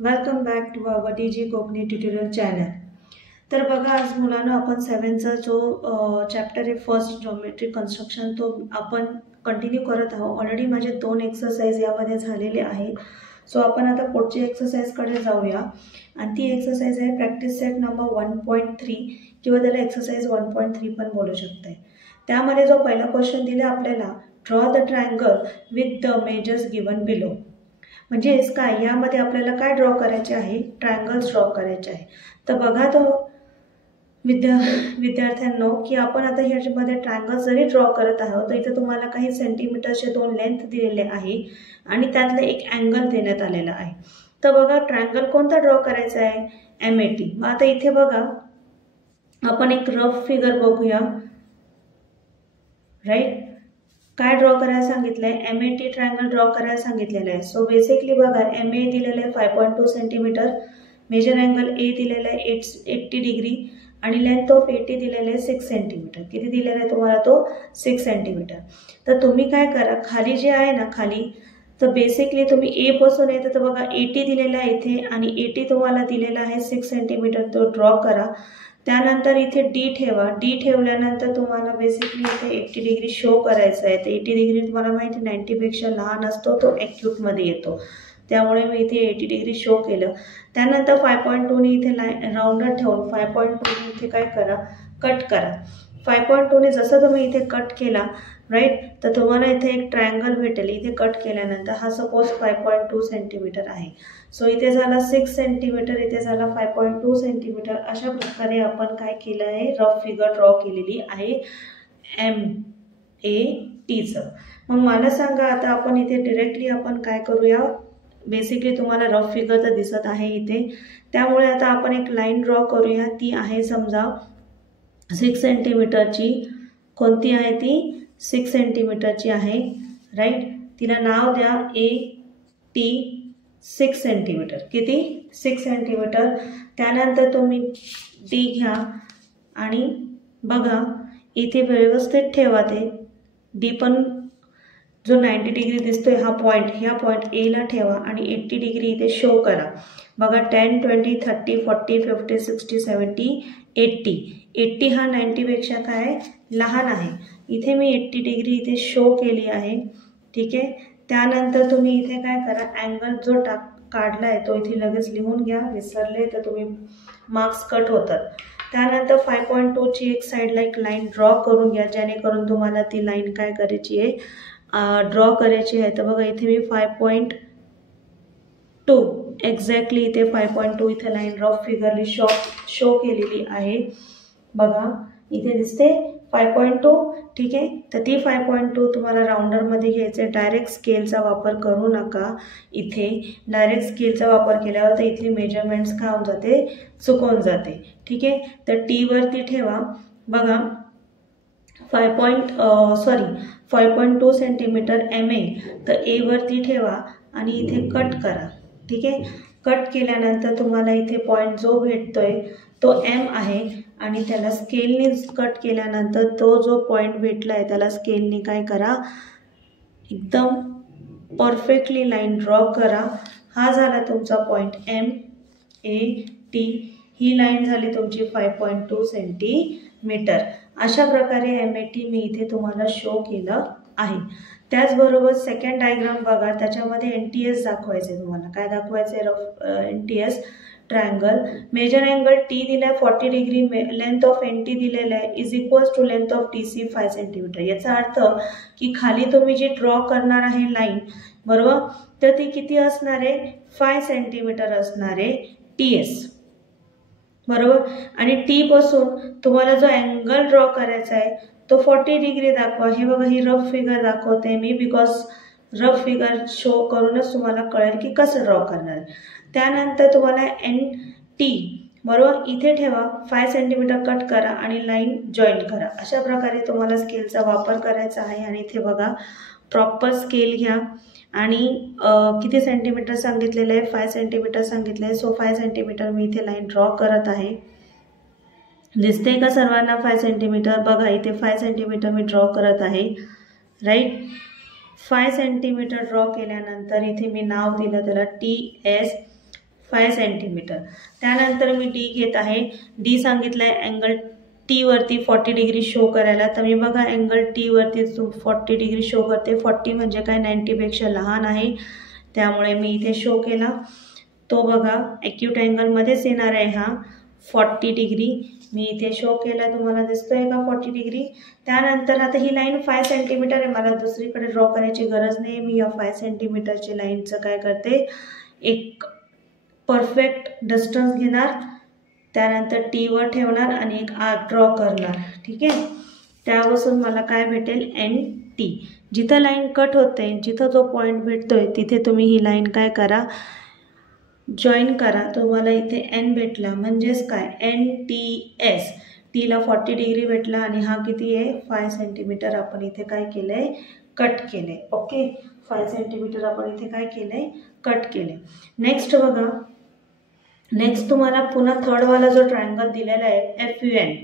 Welcome back to our DG Konkani tutorial channel. तर बघा, आज मुलांना आपण 7चा जो चॅप्टर आहे फर्स्ट जॉमेट्रिक कन्स्ट्रक्शन तो आपण कंटिन्यू करत आहोत। ऑलरेडी माझे 2 एक्सरसाइज यामध्ये झालेले आहेत। सो आपण आता पुढच्या एक्सरसाइजकडे जाऊया आणि ती एक्सरसाइज आहे प्रॅक्टिस सेट नंबर 1.3 किंवा त्याला एक्सरसाइज 1.3 पण बोलू शकते। त्यामध्ये जो पहिला क्वेश्चन दिला आपल्याला, draw the triangle with the measures given below. म्हणजे काय यामध्ये आपल्याला काय ड्रॉ करायचे आहे, ट्रायंगल्स ड्रॉ करायचे आहे। तर बघा तो विद्यार्थ्यांनो की आपण आता ह्याच्यामध्ये ट्रायंगल जरी ड्रॉ करत आहोत तर इथे तुम्हाला काही सेंटीमीटरचे 2 लेंथ दिलेले आहे आणि त्यातले एक अँगल देण्यात आलेला आहे। तर बघा ट्रायंगल कोणता ड्रॉ करायचा आहे, MAT। मग आता इथे बघा आपण एक रफ फिगर बघूया, राईट। काय ड्रॉ करायला सांगितलंय, MAT ट्रायंगल ड्रॉ करायला सांगितलेलं आहे। सो बेसिकली बघा MA दिलेलं आहे 5.2 सेंटीमीटर, मेजर अँगल A दिलेला आहे 80 डिग्री आणि लेंथ ऑफ AT दिलेलं आहे 6 सेंटीमीटर। किती दिलेला आहे तुम्हाला, तो 6 सेंटीमीटर। तर तुम्ही काय करा, खाली जे आहे ना खाली, तर बेसिकली तुम्ही A पासून येतं तर बघा 80 दिलेला आहे इथे आणि 80 तुम्हाला दिलेला आहे 6 सेंटीमीटर, तो ड्रॉ करा। त्यानंतर इथे D ठेवा, D ठेवल्यानंतर तुम्हाला बेसिकली इथे 80 डिग्री शो करायचा आहे। तर 80 डिग्री तुम्हाला माहिती 90 पेक्षा लहान असतो तो ॲक्यूट मध्ये येतो, त्यामुळे मी इथे 80 डिग्री शो केलं। त्यानंतर 5.2 ने इथे राऊंडर ठेवून 5.2 ने इथे काय करा, कट करा। 5.2 ने जसं तुम्ही इथे कट केला, राईट, तर तुम्हाला इथे एक ट्रायंगल भेटेल। इथे कट केल्यानंतर हा सपोज 5.2 सेंटीमीटर आहे। सो इथे झाला 6 सेंटीमीटर, इथे झाला 5.2 सेंटीमीटर। अशा प्रकारे आपण काय केलं आहे, रफ फिगर ड्रॉ केलेली आहे MATचं। मग मला सांगा आता आपण इथे डायरेक्टली आपण काय करूया, बेसिकली तुम्हाला रफ फिगर तर दिसत आहे इथे, त्यामुळे आता आपण एक लाईन ड्रॉ करूया। ती आहे समजा 6 सेंटीमीटरची। कोणती आहे ती, 6 सेंटीमीटरची आहे, राईट। तिला नाव द्या AT 6 सेंटीमीटर। किती, 6 सेंटीमीटर। त्यानंतर तुम्ही D घ्या आणि बघा इथे व्यवस्थित ठेवा ते D, पण जो 90 डिग्री दिसतोय हा पॉइंट, ह्या पॉइंट A ला ठेवा आणि 80 डिग्री इथे शो करा। बघा 10, 20, 30, 40, 50, 60, 70, 80। 80 हा 90 पेक्षा काय लहान आहे। इथे मी 80 डिग्री इथे शो केली आहे, ठीक आहे। त्यानंतर तुम्ही इथे काय करा, अँगल जो काढलाय तो इथे लगेच लिहून घ्या, विसरले तर तुम्ही मार्क्स कट होतात। त्यानंतर 5.2 ची एक साईडला एक लाईन ड्रॉ करून घ्या, जेणेकरून तुम्हाला ती लाईन काय करायची आहे, ड्रॉ करायची आहे। तर बघा इथे मी 5.2 एक्झॅक्टली इथे 5.2 इथे लाईन रफ फिगरली शो केलेली आहे। बघा इथे दिसते 5.2, ठीक आहे। तर ती 5.2 तुम्हाला राऊंडरमध्ये घ्यायचे, डायरेक्ट स्केलचा वापर करू नका। इथे डायरेक्ट स्केलचा वापर केल्यावर तर इथली मेजरमेंट्स काय होऊन जाते, चुकून जाते, ठीक आहे। तर T वरती ठेवा, बघा 5.2 सेंटीमीटर MA, तर A वरती ठेवा आणि इथे कट करा, ठीक आहे। कट केल्यानंतर तुम्हाला इथे पॉइंट जो भेटतोय तो M आहे आणि त्याला स्केलने कट केल्यानंतर तो जो पॉइंट भेटला आहे त्याला स्केलने काय करा, एकदम परफेक्टली लाईन ड्रॉ करा। हा झाला तुमचा पॉइंट MAT, ही लाईन झाली तुमची 5.2 सेंटीमीटर। अशा प्रकारे MAT मी इथे तुम्हाला शो केलं आहे। त्याचबरोबर सेकंड डायग्राम बघा, त्याच्यामध्ये NTS दाखवायचे तुम्हाला। काय दाखवायचे, NTS triangle. Measure angle T दिलाय 40 डिग्री, लेंथ ऑफ NT दिलेला आहे is equals to length of TC 5 centimetre. याचा अर्थ की खाली तुम्ही जी ड्रॉ करणार आहे लाईन, बरोबर, तर ती किती असणार आहे, 5 सेंटीमीटर असणार आहे TS, बरोबर। आणि T पासून तुम्हाला जो अँगल ड्रॉ करायचा आहे तो 40 डिग्री दाखवा। हे बघा ही रफ फिगर दाखवते मी, बिकॉज रफ फिगर शो करूनच तुम्हाला कळेल की कसं ड्रॉ करणार आहे। त्यानंतर तुम्हाला NT, बरोबर, इथे ठेवा, 5 सेंटीमीटर कट करा आणि लाईन जॉईन करा। अशा प्रकारे तुम्हाला स्केलचा वापर करायचा आहे। आणि इथे बघा प्रॉपर स्केल घ्या आणि किती सेंटीमीटर सांगितलेलं आहे, 5 सेंटीमीटर सांगितलं आहे। सो 5 सेंटीमीटर मी इथे लाईन ड्रॉ करत आहे। दिसते का सर्वांना 5 सेंटीमीटर, बघा इथे 5 सेंटीमीटर मी ड्रॉ करत आहे, राईट। 5 सेंटीमीटर ड्रॉ केल्यानंतर इथे मी नाव दिलं त्याला TS 5 सेंटीमीटर. त्यानंतर मी डी घेत आहे. डी सांगितलं आहे अँगल टी वरती 40 डिग्री शो करायला. तर मी बघा अँगल टी वरती 40 डिग्री शो करते. 40 म्हणजे काय 90 पेक्षा लहान आहे, त्यामुळे मी इथे शो केला. तो बघा ॲक्यूट अँगलमध्येच येणार आहे हा 40 डिग्री. मी इथे शो केला, तुम्हाला दिसतोय का 40 डिग्री. त्यानंतर आता ही लाईन 5 सेंटीमीटर आहे, मला दुसरीकडे ड्रॉ करायची गरज नाही. मी या 5 सेंटीमीटरची लाईनचं काय करते, एक परफेक्ट डिस्टन्स घेणार, त्यानंतर टी वर ठेवणार आणि एक आर्क ड्रॉ करणार. ठीक आहे, त्यापासून मला काय भेटेल, एन टी. जिथं लाईन कट होते, जिथं जो पॉईंट भेटतोय तिथे तुम्ही ही लाईन काय करा, जॉईन करा. तुम्हाला इथे एन भेटला, म्हणजेच काय एन टी एस. टीला 40 डिग्री भेटला आणि हा किती आहे 5 सेंटीमीटर. आपण इथे काय केलंय, कट केले. ओके, 5 सेंटीमीटर आपण इथे काय केलंय, कट केले. नेक्स्ट बघा, नेक्स्ट तुम्हाला पुन्हा थर्डवाला जो ट्रायंगल दिलेला आहे F U N.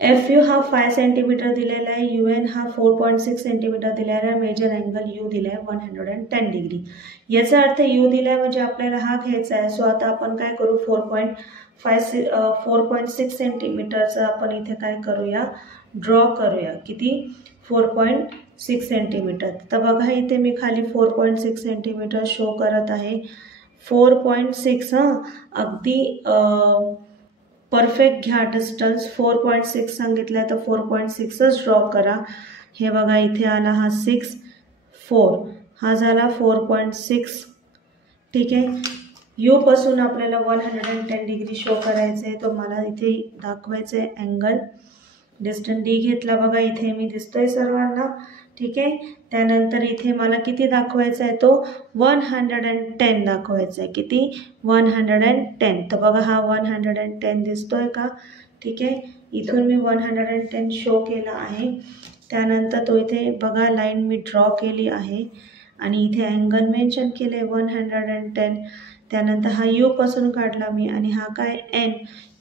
F U हा 5 सेंटीमीटर दिलेला आहे, यू एन हा 4.6 सेंटीमीटर दिलेला आहे, मेजर अँगल यू दिला आहे 110 डिग्री. याचा अर्थ यू दिला आहे म्हणजे आपल्याला हा घ्यायचा आहे. सो आता आपण काय करू, 4.6 सेंटीमीटरचं आपण इथे काय करूया, ड्रॉ करूया. किती, 4.6 सेंटीमीटर. तर बघा इथे मी खाली 4.6 सेंटीमीटर शो करत आहे. 4.6 अगदी परफेक्ट घ्या डिस्टन्स. 4.6 सांगितलं आहे तर 4.6च ड्रॉ करा. हे बघा इथे आला हा 6, 4 हा झाला 4.6. ठीक आहे, यू पासून आपल्याला 110 डिग्री शो करायचं आहे. तो मला इथे दाखवायचं आहे अँगल. डिस्टन्स डी घेतला, बघा इथे मी दिसतोय सर्वांना. ठीक आहे, त्यानंतर इथे मला किती दाखवायचा आहे, तो 110 दाखवायचा आहे. किती, 110. तर बघा हा 110 दिसतोय का. ठीक आहे, इथून मी 110 शो केला आहे. त्यानंतर तो इथे बघा लाईन मी ड्रॉ केली आहे आणि इथे अँगल मेन्शन केले 110. त्यानंतर हा यू पासून काढला मी आणि हा काय एन,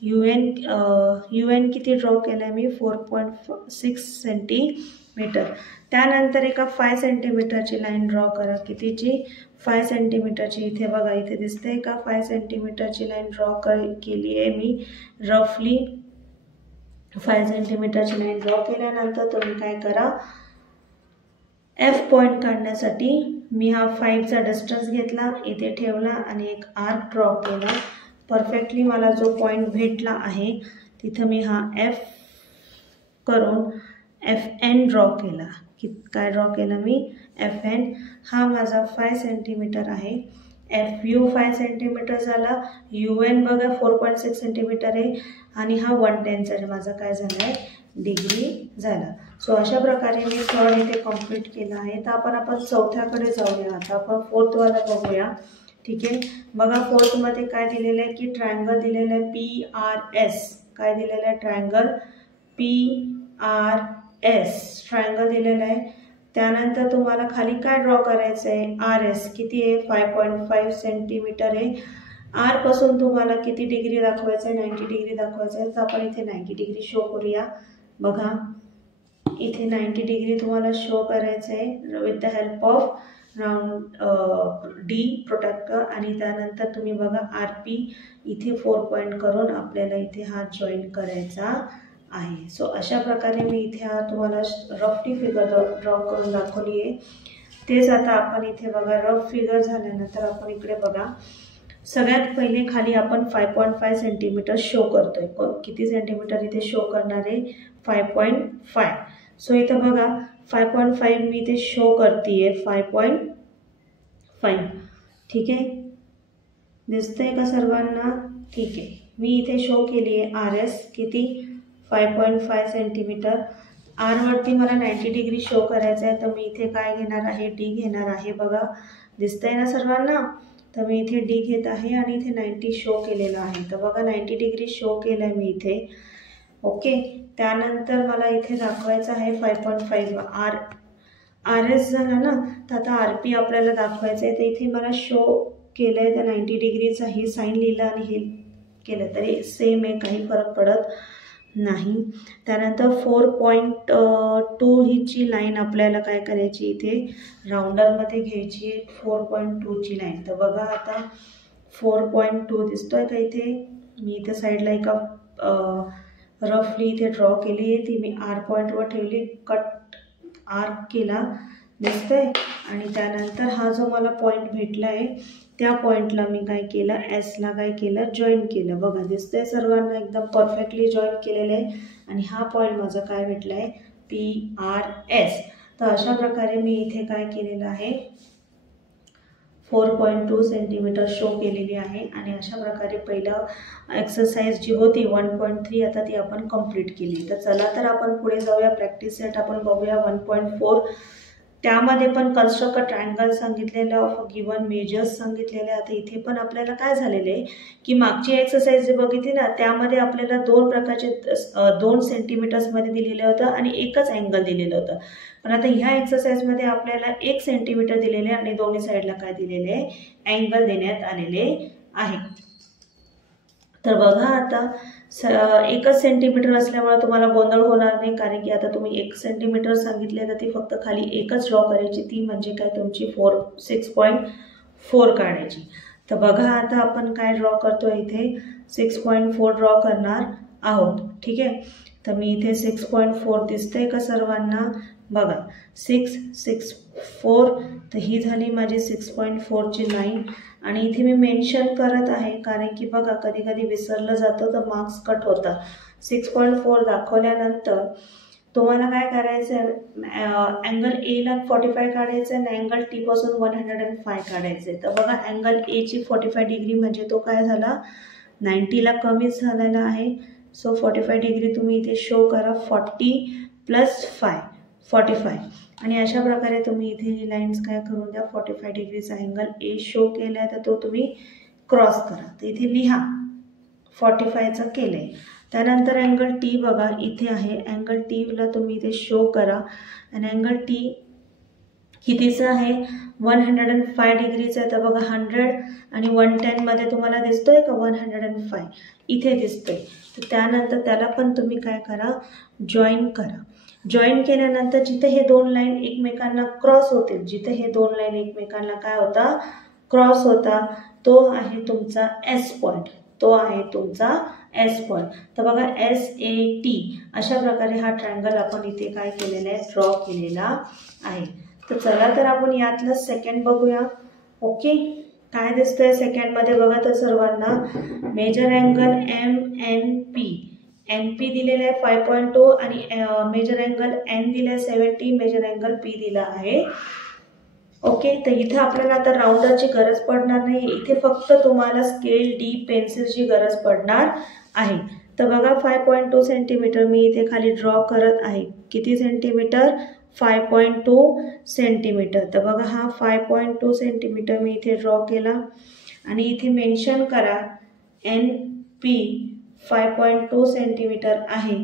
यू एन किती ड्रॉ केला मी 4.6 सेंटीमीटर. त्यानंतर एका 5 सेंटीमीटरची लाईन ड्रॉ करा. कितीची, 5 सेंटीमीटरची. इथे बघा इथे दिसते का 5 सेंटीमीटरची लाईन ड्रॉ केली आहे मी. रफली 5 सेंटीमीटरची लाईन ड्रॉ केल्यानंतर तुम्ही काय करा, एफ पॉईंट काढण्यासाठी मी हा 5चा डिस्टन्स घेतला, इथे ठेवला आणि एक आर्क ड्रॉ केला. परफेक्टली मला जो पॉईंट भेटला आहे तिथं मी हा एफ करून एफ एन ड्रॉ केला. काय ड्रॉ केलं मी, एफ एन. हा माझा 5 सेंटीमीटर आहे. एफ यू 5 सेंटीमीटर झाला, यू एन बघा 4.6 सेंटीमीटर आहे आणि हा 110चा माझा काय झाला आहे, डिग्री झाला. सो अशा प्रकारे मी थर्ड इथे कम्प्लीट केला आहे. तर आपण चौथ्याकडे जाऊया. आता आपण फोर्थवाला बघूया. ठीक आहे, बघा फोर्थमध्ये काय दिलेलं आहे की ट्रायंगल दिलेलं आहे PRS. काय दिलेलं आहे, ट्रायंगल PRS ट्रायंगल दिलेलं आहे. त्यानंतर तुम्हाला खाली काय ड्रॉ करायचं आहे, RS किती आहे 5.5 सेंटीमीटर आहे. आर पासून तुम्हाला किती डिग्री दाखवायचं आहे, 90 डिग्री दाखवायचं आहे. तर आपण इथे 90 डिग्री शो करूया. बघा इथे 90 डिग्री तुम्हाला शो करायचं आहे with the help of round the protractor. आणि त्यानंतर तुम्ही बघा RP इथे 4 पॉईंट करून आपल्याला इथे हा जॉईन करायचा आहे. सो अशा प्रकारे मी इथे हा तुम्हाला रफली फिगर ड्रॉ करून दाखवली आहे. तेच आता आपण इथे बघा रफ फिगर झाल्यानंतर आपण इकडे बघा सगळ्यात पहिले खाली आपण 5.5 सेंटीमीटर शो करतोय. किती सेंटीमीटर इथे शो करणार आहे, 5.5. सो इथं बघा 5.5 मी इथे शो करते 5.5. ठीक आहे, दिसतंय का सर्वांना. ठीक आहे, मी इथे शो केली आहे RS किती 5.5 सेंटीमीटर. आर वरती मला 90 डिग्री शो करायचं आहे. तर मी इथे काय घेणार आहे, डी घेणार आहे. बघा दिसतंय ना सर्वांना. तर मी इथे डी घेत आहे आणि इथे 90 शो केलेलं आहे. तर बघा 90 डिग्री शो केलं आहे मी इथे. ओके, त्यानंतर मला इथे दाखवायचं आहे 5.5 RS झाला ना. तर आता RP आपल्याला दाखवायचं आहे. तर इथे मला शो केलं आहे तर 90 डिग्रीचा ही साईन लिहिलं आणि हे केलं तरी सेम आहे, काही फरक पडत नाही. त्यानंतर 4.2 हीची लाईन आपल्याला काय करायची, इथे राऊंडरमध्ये घ्यायची 4.2ची लाईन. तर बघा आता 4.2 दिसतोय का इथे? मी इथे साईडला एका रफली इथे ड्रॉ केली आहे, ती मी आर पॉईंटवर ठेवली, कट आर्क केला, दिसतंय. आणि त्यानंतर हा जो मला पॉईंट भेटला आहे त्या पॉईंटला मी काय केलं, एसला काय केलं, जॉईन केलं. बघा दिसतंय सर्वांना एकदम परफेक्टली जॉईन केलेलं आहे. आणि हा पॉईंट माझा काय भेटला आहे, PRS. तर अशा प्रकारे मी इथे काय केलेलं आहे, 4.2 सेंटीमीटर शो केलेली आहे. आणि अशा प्रकारे पहिलं एक्सरसाइज जी होती 1.3 आता ती आपण कंप्लीट केली. तर चला तर आपण पुढे जाऊया. प्रॅक्टिस सेट आपण बघूया 1.4. त्यामध्ये पण कन्स्ट्रक्ट अ ट्रायंगल सांगितलेलं, ऑफ गिवन मेजर्स सांगितलेले. आता इथे पण आपल्याला काय झालेलं आहे की मागची एक्सरसाइज जे बघितली ना त्यामध्ये आपल्याला 2 प्रकारचे 2 सेंटीमीटर्समध्ये दिलेलं होतं आणि एकच अँगल दिलेलं होतं. पण आता ह्या एक्सरसाइजमध्ये आपल्याला 1 सेंटीमीटर दिलेले आणि दोन्ही साईडला काय दिलेले आहे, अँगल देण्यात आलेले आहे. तर बघा आता 1च सेंटीमीटर असल्यामुळे तुम्हाला गोंधळ होणार नाही, कारण की आता तुम्ही 1 सेंटीमीटर सांगितले तर ती फक्त खाली एकच ड्रॉ करायची, ती म्हणजे काय तुमची 6.4 काढायची. तर बघा आता आपण काय ड्रॉ करतो, इथे 6.4 ड्रॉ करणार आहोत. ठीक आहे. तर मी इथे 6.4 दिसतंय का सर्वांना? बघा 6, 6, 4. तर ही झाली माझी 6.4ची लाईन. आणि इथे मी मेन्शन करत आहे कारण की बघा कधी कधी विसरलं जातं तर मार्क्स कट होतात. 6.4 दाखवल्यानंतर तुम्हाला काय करायचं आहे, अँगल एला 45 काढायचं आहे आणि अँगल टी पासून 105 काढायचं आहे. तर बघा अँगल एची 45 डिग्री म्हणजे तो काय झाला, 90ला कमीच झालेला आहे. सो 45 डिग्री तुम्ही इथे शो करा, 40 + 5 45. आणि अशा प्रकारे तुम्ही इथे ही लाईन्स काय करून द्या, 45 डिग्रीचा अँगल ए शो केला आहे तर तो तुम्ही क्रॉस करा. तर इथे लिहा 45चं केलं आहे. त्यानंतर अँगल टी बघा इथे आहे, अँगल टीला तुम्ही इथे शो करा. आणि अँगल टी कितीचा आहे, 105 डिग्रीचा आहे. तर बघा 100 आणि 110मध्ये तुम्हाला दिसतोय का 105 इथे दिसतोय. तर त्यानंतर त्याला पण तुम्ही काय करा, जॉईन करा. जॉईन केल्यानंतर जिथे हे 2 लाईन एकमेकांना क्रॉस होतील, जिथे हे 2 लाईन एकमेकांना काय होता, क्रॉस होता, तो आहे तुमचा एस पॉईंट, तो आहे तुमचा एस पॉईंट. तर बघा SAT अशा प्रकारे हा ट्रायंगल आपण इथे काय केलेला आहे, ड्रॉ केलेला आहे. तर चला तर आपण यातलं सेकंड बघूया. ओके, काय दिसतंय सेकंडमध्ये बघा तर सर्वांना, मेजर अँगल MNP, NP दिलेला आहे 5.2 आणि मेजर अँगल N दिला आहे 70, मेजर अँगल P दिला आहे. ओके, तर इथे आपल्याला आता राऊंडरची गरज पडणार नाही, इथे फक्त तुम्हाला स्केल D पेन्सिलची गरज पडणार आहे. तर बघा 5.2 सेंटीमीटर मी इथे खाली ड्रॉ करत आहे. किती सेंटीमीटर, 5.2 सेंटीमीटर. तर बघा हा 5.2 सेंटीमीटर मी इथे ड्रॉ केला. आणि इथे मेन्शन करा NP 5.2 सेंटीमीटर आहे.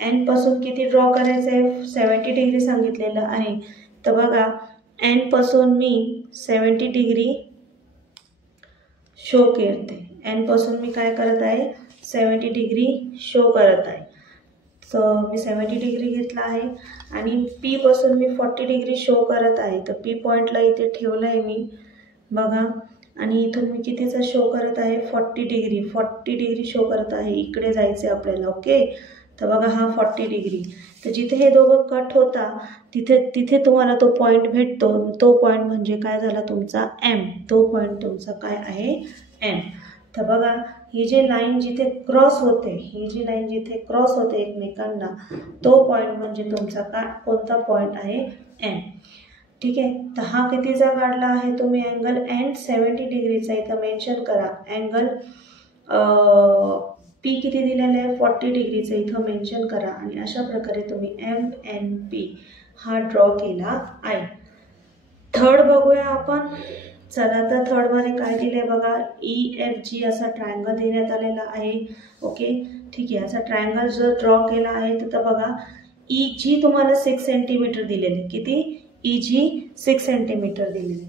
N पासून किती ड्रॉ करायचं आहे, 70 डिग्री सांगितलेलं आहे. तर बघा N पासून मी 70 डिग्री शो करते. N पासून मी काय करत आहे, 70 डिग्री शो करत आहे. सो मी 70 डिग्री घेतला आहे. आणि P पासून मी 40 डिग्री शो करत आहे. तर P पॉईंटला इथे ठेवलं आहे मी, बघा. आणि इथून मी कितीचा शो करत आहे, 40 डिग्री, 40 डिग्री शो करत आहे. इकडे जायचं आहे आपल्याला. ओके, तर बघा हा 40 डिग्री. तर जिथे हे दोघं कट होता तिथे तुम्हाला तो पॉईंट भेटतो. तो पॉईंट म्हणजे काय झाला तुमचा M, तो पॉईंट तुमचा काय आहे, M. तर बघा ही जी लाईन जिथे क्रॉस होते, ही जी लाईन जिथे क्रॉस होते एकमेकांना, तो पॉईंट म्हणजे तुमचा काय, कोणता पॉईंट आहे, M. ठीक आहे. तर हा कितीचा काढला आहे तुम्ही अँगल N, 70 डिग्रीचा इथं मेन्शन करा. अँगल P किती दिलेला आहे, 40 डिग्रीचा इथं मेन्शन करा. आणि अशा प्रकारे तुम्ही MNP हा ड्रॉ केला आहे. थर्ड बघूया आपण. चला तर थर्डमध्ये काय दिले बघा, EFG असा ट्रायंगल देण्यात आलेला आहे. ओके, ठीक आहे. असा ट्रायंगल जर ड्रॉ केला आहे तर बघा EG तुम्हाला 6 सेंटीमीटर दिलेले, किती, EG 6 सेंटीमीटर दिलेले.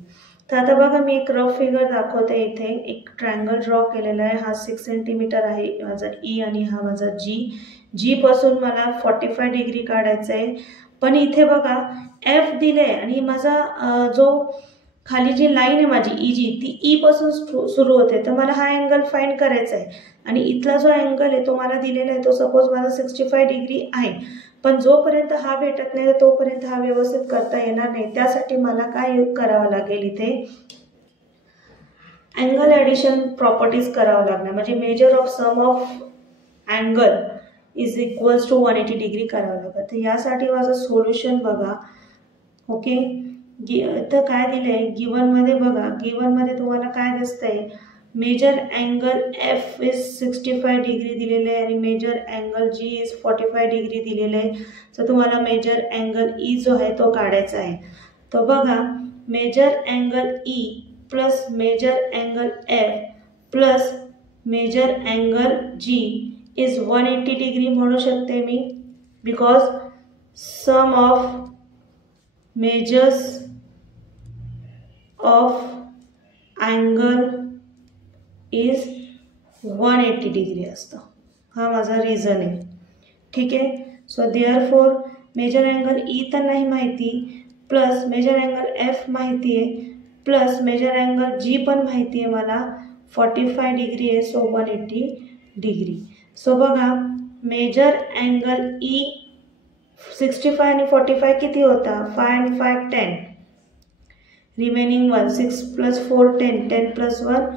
तर आता बघा मी एक रफ फिगर दाखवते. इथे एक ट्रायंगल ड्रॉ केलेला आहे. हा 6 सेंटीमीटर आहे माझा E आणि हा माझा G पासून मला 45 डिग्री काढायचं आहे. पण इथे बघा F दिले आणि माझा जो खाली जी लाईन आहे माझी EG ती E पासून सुरू होते, तर मला हा अँगल फाइंड करायचा आहे आणि इथला जो अँगल आहे तो मला दिलेला आहे, तो सपोज माझा 65 डिग्री आहे. पण जोपर्यंत हा भेटत नाही तोपर्यंत हा व्यवस्थित करता येणार नाही. त्यासाठी मला काय करावं लागेल, इथे अँगल ॲडिशन प्रॉपर्टीज करावं लागणार. म्हणजे measure of sum of angle is equals to 180 degree करावं लागेल. तर यासाठी माझं सोल्युशन बघा. ओके, इथं काय दिलंय गिवनमध्ये बघा. गिवनमध्ये तुम्हाला काय दिसतंय, measure angle F is 65 degree दिलेलं आहे आणि measure angle G is 45 degree दिलेलं आहे. तर तुम्हाला मेजर अँगल E जो आहे तो काढायचा आहे. तो बघा, major angle E plus major angle F plus major angle G is 180 degree म्हणू शकते मी, because sum of measures of angle is 180 degree असतं. हा माझा रिझन आहे. ठीक आहे. So therefore major angle E तर नाही माहिती, प्लस मेजर अँगल F माहिती आहे, प्लस मेजर अँगल G पण माहिती आहे मला, 45 डिग्री आहे. So 180 degree. सो बघा, मेजर अँगल E 65 आणि 45 किती होता, 5 and 5 10, remaining 1, 6 plus 4 10, 10 plus 1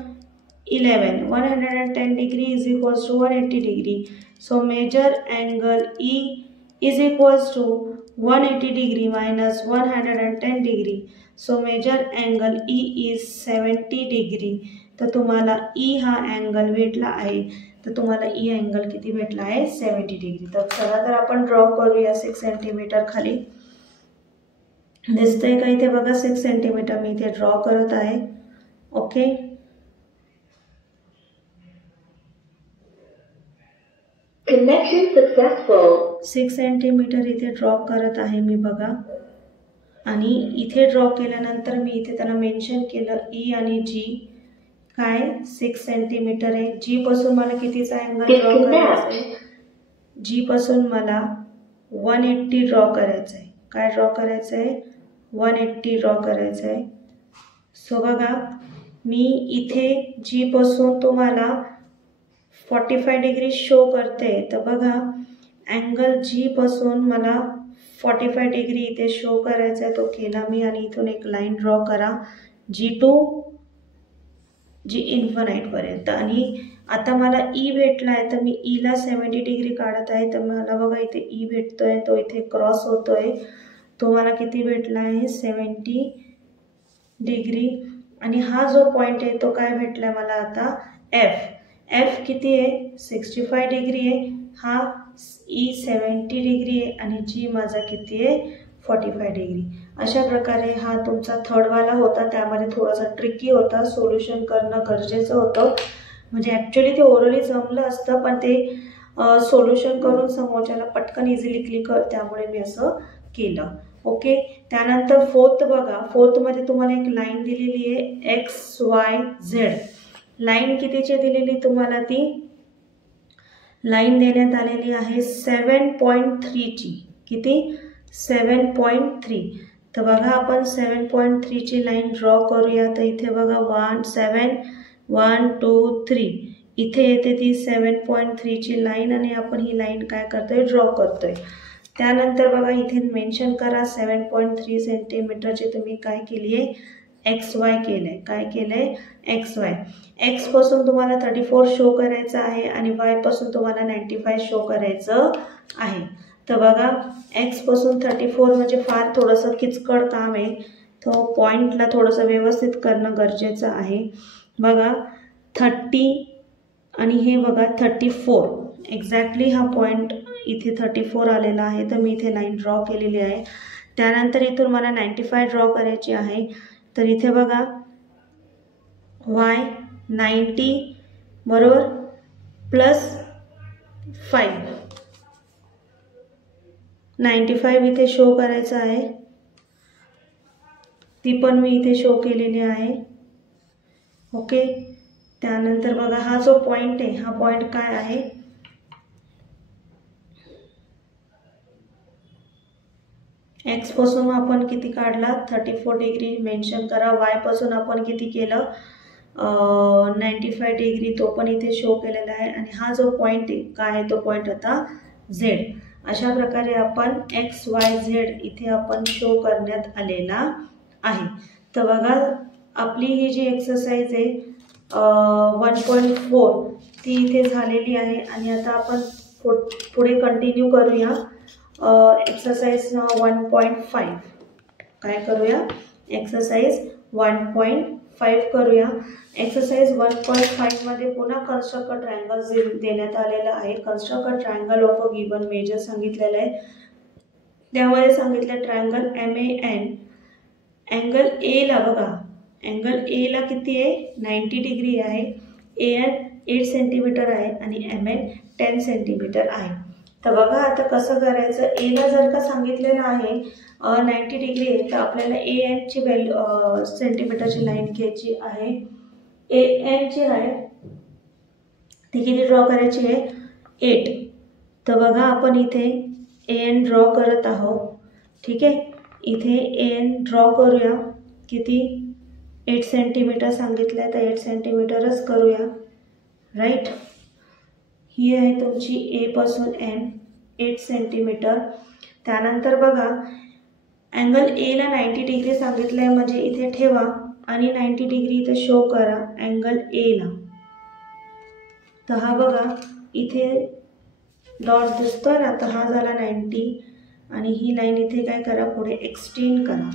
11, 110 degree is equals to 180 degree. So measure angle E is equals to 180 degree minus 110 degree. So measure angle E is 70 degree. तर तुम्हाला E हा angle भेटला आहे. तर तुम्हाला E अँगल किती भेटला आहे, 70 डिग्री. तर चला तर आपण ड्रॉ करूया 6 सेंटीमीटर खाली. दिसतंय का इथे बघा, 6 सेंटीमीटर मी इथे ड्रॉ करत आहे. Okay, connection successful. 6 सेंटीमीटर इथे ड्रॉ करत आहे मी बघा. आणि इथे ड्रॉ केल्यानंतर मी इथे त्यांना मेन्शन केलं E आणि G काय 6 सेंटीमीटर आहे. G पासून मला कितीचा अँगल ड्रॉ करायचा आहे, G पासून मला 180 ड्रॉ करायचं आहे. काय ड्रॉ करायचं आहे, 180 ड्रॉ करायचं आहे. सो बघा, मी इथे G पासून तुम्हाला 45 डिग्री शो करते. तर बघा, अँगल G पासून मला 45 डिग्री इथे शो करायचा आहे, तो केला मी. आणि इथून एक लाईन ड्रॉ करा G टू G इन्फिनाइट पर्यंत. आणि आता मला E भेटला आहे, तर मी E ला 70 डिग्री काढत आहे. तर मला बघा इथे E भेटतोय, तो इथे क्रॉस होतोय. तो मला किती भेटला आहे, 70 डिग्री. आणि हा जो पॉइंट आहे तो काय भेटला मला आता, F किती आहे, 65 डिग्री आहे. हा E 70 डिग्री आहे आणि G माझा किती आहे, 45 डिग्री. अशा प्रकारे हा तुमचा थर्डवाला होता. त्यामध्ये थोडासा ट्रिकी होता, सोल्युशन करणं गरजेचं होतं. म्हणजे ॲक्च्युली ते ओरली जमलं असतं, पण ते सोल्युशन करून समोरच्याला पटकन इझिली क्लिक कर, त्यामुळे मी असं केलं. ओके, त्यानंतर फोर्थ बघा. फोर्थमध्ये तुम्हाला एक लाईन दिलेली आहे XYZ. लाईन कितीची दिलेली तुम्हाला, ती लाईन देण्यात आलेली आहे 7.3 ची. किती, 7.3. तर बघा, आपण 7.3 ची लाईन ड्रॉ करूया. तर इथे बघा 7 1 2 3 इथे येते ती 7.3 ची लाईन. आणि आपण ही लाईन काय करतोय, ड्रॉ करतोय. त्यानंतर बघा इथे मेन्शन करा 7.3 सेंटीमीटरची तुम्ही काय केली आहे, XY केलंय. काय केलंय, XY. X पासून तुम्हाला 34 शो करायचं आहे आणि Y पासून तुम्हाला 95 शो करायचं आहे. तर बघा, X पासून 34 म्हणजे फार थोडंसं किचकट काम आहे. तो पॉइंटला थोडंसं व्यवस्थित करणं गरजेचं आहे. बघा 30 आणि हे बघा 34, एक्झॅक्टली हा पॉइंट इथे 34 आलेला आहे. तर मी इथे लाईन ड्रॉ केलेली आहे. त्यानंतर इथून मला 95 ड्रॉ करायची आहे. तर इथे बघा Y 90 बरोबर प्लस 5, 95 इथे शो करायचं आहे. ती पण मी इथे शो केलेली आहे. ओके, त्यानंतर बघा हा जो पॉइंट आहे, हा पॉइंट काय आहे, एक्स पासून आपण किती काढला 34 डिग्री मेन्शन करा. वाय पासून आपण किती केलं 95 डिग्री, तो पण इथे शो केलेला आहे. आणि हा जो पॉईंट आहे काय आहे तो पॉईंट आता झेड. अशा प्रकारे आपण एक्स वाय झेड इथे आपण शो करण्यात आलेला आहे. तर बघा आपली ही जी एक्सरसाइज आहे 1.4 ती इथे झालेली आहे. आणि आता आपण पुढे कंटिन्यू करूया एक्सरसाइज 1.5. काय करूया एक्सरसाइज 1.5 करूया. एक्सरसाइज 1.5 मध्ये पुन्हा कन्स्ट्रक्ट अ ट्रायंगल देण्यात आलेला आहे. Construct a triangle of a given measure सांगितलेलं आहे. त्यामध्ये सांगितलं ट्रायंगल MAN. अँगल ए ला बघा, अँगल ए ला किती आहे 90 डिग्री आहे. AN 8 सेंटीमीटर आहे आणि MN 10 सेंटीमीटर आहे. तर बघा आता कसं करायचं. ए ला जर का सांगितलेलं आहे 90 डिग्री आहे तर आपल्याला AN ची व्हॅल्यू सेंटीमीटरची लाईन घ्यायची आहे. AN ची आहे ती किती ड्रॉ करायची आहे 8. तर बघा आपण इथे AN ड्रॉ करत आहोत. ठीक आहे, इथे AN ड्रॉ करूया. किती 8 सेंटीमीटर सांगितलं आहे तर 8 सेंटीमीटरच करूया. राईट, ही आहे तुमची ए पासून N 8 सेंटीमीटर. त्यानंतर बघा अँगल ए ला 90 डिग्री सांगितलं आहे म्हणजे इथे ठेवा आणि 90 डिग्री इथे शो करा अँगल ए ला. तर हा बघा इथे डॉट दिसतोय ना, तर हा झाला 90 आणि ही लाईन इथे काय करा पुढे एक्सटेंड करा.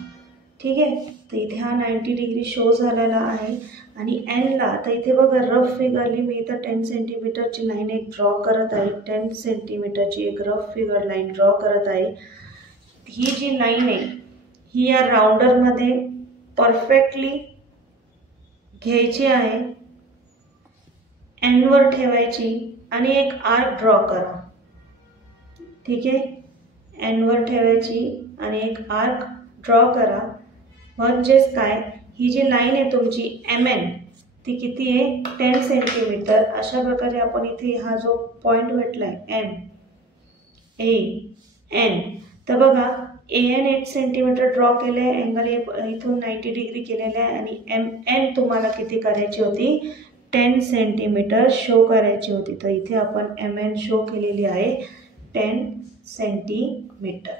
ठीक आहे, तर इथे हा 90 डिग्री शो झालेला आहे. आणि एन ला तर इथे बघा रफ फिगरली मी इथं 10 सेंटीमीटरची लाईन एक ड्रॉ करत आहे. 10 सेंटीमीटरची एक रफ फिगर लाईन ड्रॉ करत आहे. ही जी लाईन आहे ही या राउंडरमध्ये परफेक्टली घ्यायची आहे, एनवर ठेवायची आणि एक आर्क ड्रॉ करा. ठीक आहे, एनवर ठेवायची आणि एक आर्क ड्रॉ करा. म्हणजेच काय, ही जी लाईन आहे तुमची MN ती किती आहे 10 सेंटीमीटर. अशा प्रकारे आपण इथे हा जो पॉईंट भेटलाय MAN, तर बघा AN 8 सेंटीमीटर ड्रॉ केले आहे. अँगल इथून 90 डिग्री केलेला आहे. आणि MN तुम्हाला किती करायची होती 10 सेंटीमीटर शो करायची होती. तर इथे आपण MN शो केलेली आहे 10 सेंटीमीटर.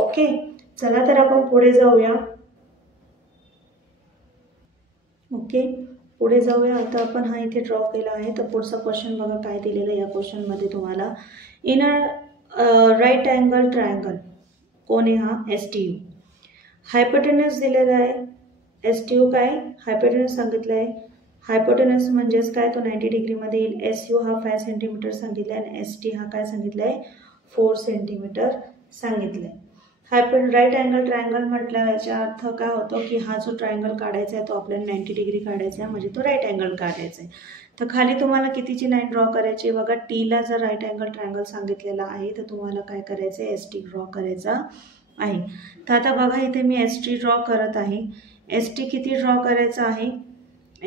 ओके, चला तर आपण पुढे जाऊया. ओके, पुढे जाऊया. आता आपण हा इथे ड्रॉ केला आहे. तर पुढचा क्वेश्चन बघा काय दिलेलं आहे. या क्वेश्चनमध्ये तुम्हाला in a right angle triangle कोण आहे हा STU. हायपोटेनस दिलेला आहे. STU काय हायपोटेनस सांगितलं आहे. हायपोटेनस म्हणजेच काय तो 90 डिग्रीमध्ये येईल. SU हा 5 सेंटीमीटर सांगितलं आहे आणि ST हा काय सांगितलं आहे 4 सेंटीमीटर सांगितलं आहे. राईट अँगल ट्रायंगल म्हटलं याचा अर्थ काय होतो की हा जो ट्रायंगल काढायचा आहे तो आपल्याला 90 डिग्री काढायचा आहे म्हणजे तो राईट अँगल काढायचा आहे. तर खाली तुम्हाला कितीची लाईन ड्रॉ करायची बघा. टीला जर राईट अँगल ट्रायंगल सांगितलेला आहे तर तुम्हाला काय करायचं आहे ST ड्रॉ करायचा आहे. तर आता बघा इथे मी ST ड्रॉ करत आहे. ST किती ड्रॉ करायचा आहे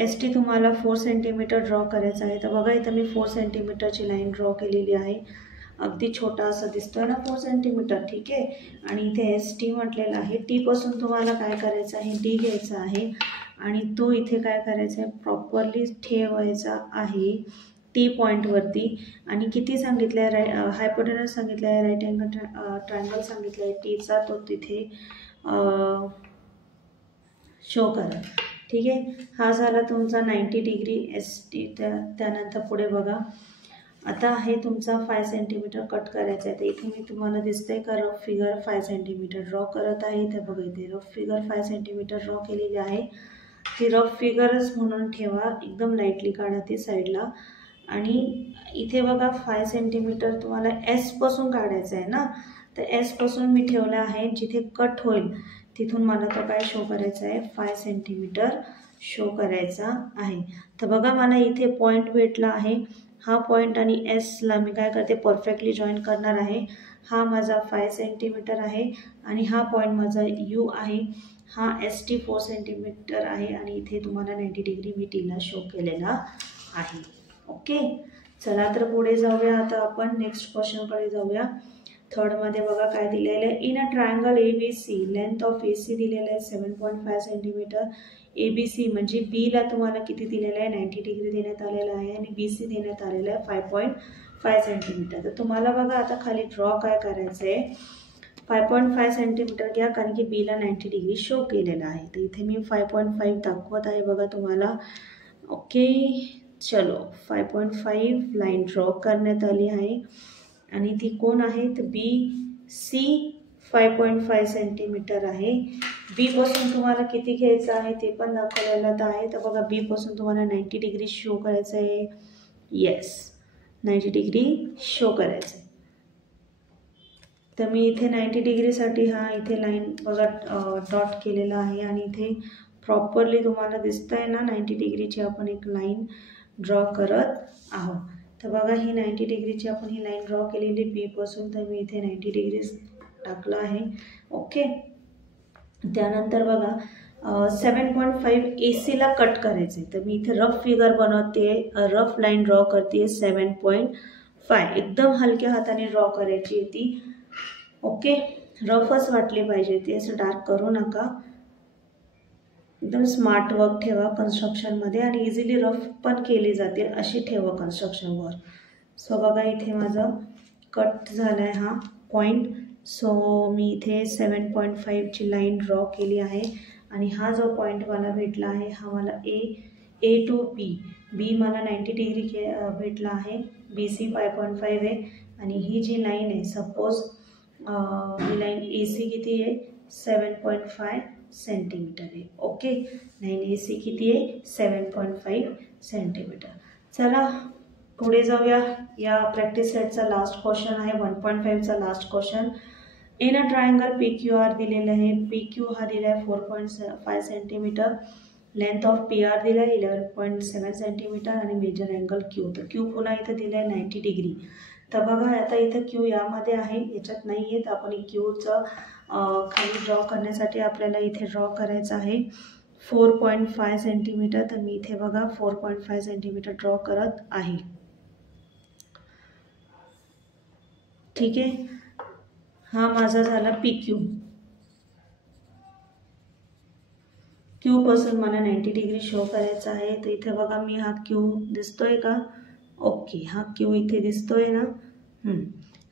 ST तुम्हाला 4 सेंटीमीटर ड्रॉ करायचा आहे. तर बघा इथं मी 4 सेंटीमीटरची लाईन ड्रॉ केलेली आहे. अगदी छोटा असा दिसतोय ना 4 सेंटीमीटर. ठीक आहे, आणि इथे ST म्हटलेलं आहे. टी पासून तुम्हाला काय करायचं आहे D घ्यायचा आहे आणि तो इथे काय करायचा आहे प्रॉपरली ठेवायचा आहे T पॉईंटवरती. आणि किती सांगितलं आहे हायपोटेनस सांगितलं आहे, राईट अँगल ट्रायंगल सांगितलं आहे टीचा, तो तिथे शो करा. ठीक आहे, हा झाला तुमचा 90 डिग्री ST. त्यानंतर पुढे बघा आता आहे तुमचा 5 सेंटीमीटर कट करायचा आहे. तर इथे मी तुम्हाला दिसतंय का रफ फिगर 5 सेंटीमीटर ड्रॉ करत आहे. तर बघा इथे रफ फिगर 5 सेंटीमीटर ड्रॉ केलेली आहे. ती रफ फिगरच म्हणून ठेवा, एकदम लाईटली काढा ती साईडला. आणि इथे बघा 5 सेंटीमीटर तुम्हाला S पासून काढायचं आहे ना, तर S पासून मी ठेवलं आहे. जिथे कट होईल तिथून मला तो काय शो करायचा आहे 5 सेंटीमीटर शो करायचा आहे. तर बघा मला इथे पॉईंट भेटला आहे. हा पॉईंट आणि S ला मी काय करते परफेक्टली जॉईन करणार आहे. हा माझा 5 सेंटीमीटर आहे आणि हा पॉईंट माझा U आहे. हा ST 4 सेंटीमीटर आहे आणि इथे तुम्हाला 90 डिग्री मी टीला शो केलेला आहे. ओके, चला तर पुढे जाऊया. आता आपण नेक्स्ट क्वेश्चनकडे जाऊया. थर्डमध्ये बघा काय दिलेलं आहे, in a triangle ABC length of AC दिलेलं आहे 7.5 सेंटीमीटर. ABC म्हणजे Bला तुम्हाला किती दिलेलं आहे, 90 डिग्री देण्यात आलेलं आहे आणि BC देण्यात आलेलं आहे 5.5 सेंटीमीटर. तर तुम्हाला बघा आता खाली ड्रॉ काय करायचं आहे, 5.5 सेंटीमीटर घ्या कारण की Bला 90 डिग्री शो केलेला आहे. तर इथे मी 5.5 दाखवत आहे बघा तुम्हाला. ओके, चलो 5.5 लाईन ड्रॉ करण्यात आली आहे आणि ती कोण आहे तर BC 5.5 सेंटीमीटर आहे. बी पासून तुम्हाला किती घ्यायचं आहे ते पण दाखवलेलं आहे. तर बघा बी पासून तुम्हाला 90 डिग्री शो करायचं आहे. येस, 90 डिग्री शो करायचं आहे. तर मी इथे 90 डिग्रीसाठी हा इथे लाईन बघा डॉट केलेला आहे आणि इथे प्रॉपरली तुम्हाला दिसतंय ना 90 डिग्रीची आपण एक लाईन ड्रॉ करत आहोत. तर बघा ही 90 डिग्रीची आपण ही लाईन ड्रॉ केलेली बी पासून. तर मी इथे 90 डिग्री टाकलं आहे. ओके, त्यानंतर बघा 7.5 ACला कट करायचे. तर मी इथे रफ फिगर बनवते, रफ लाईन ड्रॉ करते 7.5. एकदम हलक्या हाताने ड्रॉ करायची ती. ओके, रफच वाटली पाहिजे ती, असं डार्क करू नका. एकदम स्मार्ट वर्क ठेवा कन्स्ट्रक्शनमध्ये आणि इझिली रफ पण केली जातील अशी ठेवा कन्स्ट्रक्शनवर. सो बघा इथे माझं कट झालं आहे हा पॉईंट. सो मी इथे 7.5ची लाईन ड्रॉ केली आहे आणि हा जो पॉईंट मला भेटला आहे हा मला A to B मला 90 डिग्री भेटला आहे. BC 5.5 आहे आणि ही जी लाईन आहे सपोज ही लाईन AC किती आहे 7.5 सेंटीमीटर आहे. ओके, लाईन AC किती आहे 7.5 सेंटीमीटर. चला पुढे जाऊया. या प्रॅक्टिस सेटचा लास्ट क्वेश्चन आहे 1.5चा last question. In a triangle PQR दिलेलं आहे. PQ हा दिला आहे 4.5 सेंटीमीटर. लेंथ ऑफ PR दिला आहे 11.7 सेंटीमीटर आणि मेजर अँगल Q. तर Q पुन्हा इथं दिलं आहे 90 डिग्री. तर बघा आता इथं Q यामध्ये आहे, याच्यात नाही आहे. तर आपण Qचं खाली ड्रॉ करण्यासाठी आपल्याला इथे ड्रॉ करायचं आहे 4.5 सेंटीमीटर. तर मी इथे बघा 4.5 सेंटीमीटर ड्रॉ करत आहे. ठीक आहे, हा माझा झाला PQ. Q पासून मला 90 डिग्री शो करायचा आहे. तर इथे बघा मी हा Q दिसतोय का, ओके हा Q इथे दिसतोय ना.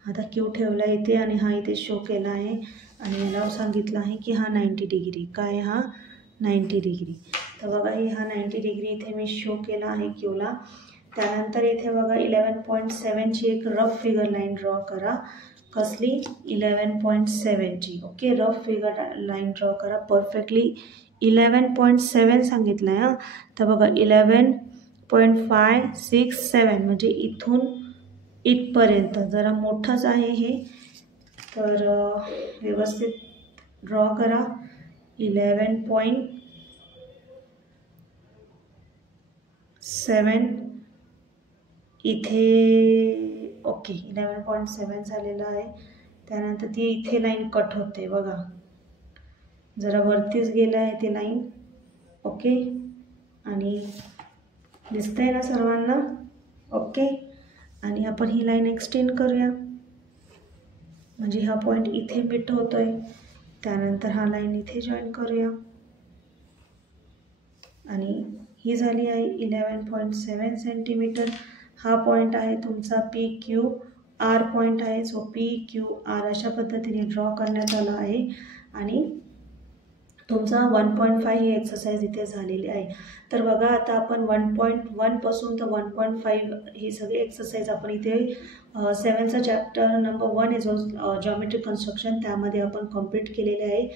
आता Q ठेवला इथे आणि हा इथे शो केला आहे आणि याला सांगितलं आहे की हा 90 डिग्री काय, हा 90 डिग्री. तर बघा ही हा 90 डिग्री इथे मी शो केला आहे Qला. त्यानंतर इथे बघा 11.7ची एक रफ फिगर लाईन ड्रॉ करा. कसली 11.7ची. Okay, rough figure line draw करा परफेक्टली. 11.7 सांगितलं आहे. तर बघा 11.5, 6, 7 म्हणजे इथून इथपर्यंत जरा मोठंच आहे हे. तर व्यवस्थित ड्रॉ करा. 11.7 इथे ओके 11.7 झालेलं आहे. त्यानंतर ती इथे लाईन कट होते बघा, जरा वरतीच गेलं आहे ती लाईन. ओके, आणि दिसतंय ना सर्वांना. ओके, आणि आपण ही लाईन एक्सटेंड करूया म्हणजे हा पॉईंट इथे मीट होतोय. त्यानंतर हा लाईन इथे जॉईन करूया आणि ही झाली आहे 11.7 सेंटीमीटर. हा पॉईंट आहे तुमचा PQR पॉईंट आहे. सो PQR अशा पद्धतीने ड्रॉ करण्यात आला आहे आणि तुमचा 1.5 ही एक्सरसाइज इथे झालेली आहे. तर बघा आता आपण 1.1 पासून तर 1.5 ही सगळी एक्सरसाइज आपण इथे 7चा चॅप्टर नंबर 1 आहे जो जॉमेट्रिक कन्स्ट्रक्शन त्यामध्ये आपण कंप्लीट केलेले आहे.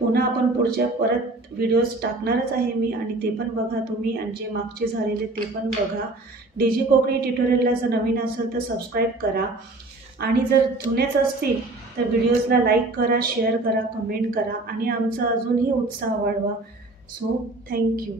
पुन्हा आपण पुढच्या परत व्हिडिओज टाकणारच आहे मी आणि ते पण बघा तुम्ही आणि जे मागचे झालेले ते पण बघा. DG कोकणी ट्युटोरियलला जर नवीन असेल तर सबस्क्राईब करा आणि जर जुनेच असतील तर व्हिडिओजला लाईक करा, शेअर करा, कमेंट करा आणि आमचा अजूनही उत्साह वाढवा. So thank you.